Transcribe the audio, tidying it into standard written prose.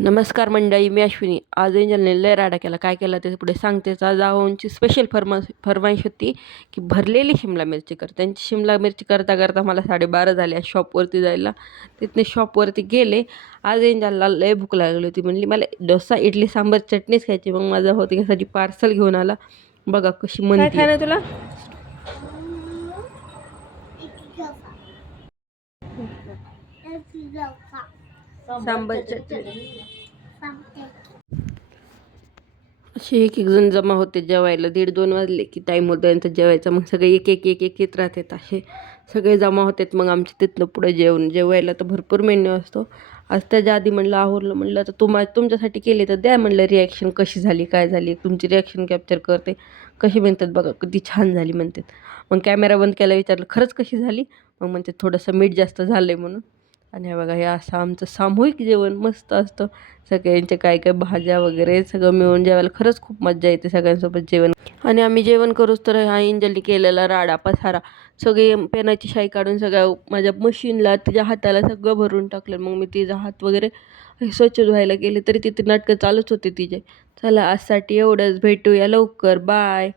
नमस्कार मंडळी, मी अश्विनी. आज एंजलने लय राडा केला. काय केला ते पुढे सांगतेच. आज जाऊनची स्पेशल फरमाईश होती की भरलेली शिमला मिरची कर. त्यांची शिमला मिरची करता करता मला 12:30 झाले आज शॉपवरती जायला. तिथने शॉपवरती गेले. आज एंजलला लय भूक लागली होती. म्हणली मला डोसा, इडली, सांबर, चटणीच खायची. मग माझा होती त्यासाठी पार्सल घेऊन आला. बघा कशी म्हणते. काय खायला तुला? सांबर चटणी. असे एक एक जण जमा होते जेवायला. 1:30-2 वाजले की टाईम होतो यांचा जेवायचा. मग सगळे एक एक एक एक येत राहतात. असे सगळे जमा होतात. मग आमच्या तिथनं पुढे जेवायला तर भरपूर मेन्यू असतो. आज त्याच्या आधी म्हणलं आवरलं, म्हणलं तर तुमच्यासाठी केले तर द्या, म्हणलं रिॲक्शन कशी झाली, काय झाली, तुमची रिॲक्शन कॅप्चर करते. कशी म्हणतात बघा, किती छान झाली म्हणतात. मग कॅमेरा बंद केला, विचारलं खरंच कशी झाली. मग म्हणतात थोडंसं मीठ जास्त झालं आहे म्हणून. आणि हे बघा, हे असं आमचं सामूहिक जेवण मस्त असतं. सगळ्यांचे काय काय भाज्या वगैरे सगळं मिळून जेवायला खरंच खूप मजा येते सगळ्यांसोबत जेवण. आणि आम्ही जेवण करूच तर हा एंजलनी केलेला राडा पसारा सगळी पेनाची शाई काढून सगळ्या माझ्या मशीनला, तिच्या हाताला सगळं भरून टाकलं. मग मी तिचा हात वगैरे स्वच्छ धुवायला गेले तरी तिथे नाटकं चालूच होते तिचे. चला आजसाठी एवढंच. भेटूया लवकर. बाय.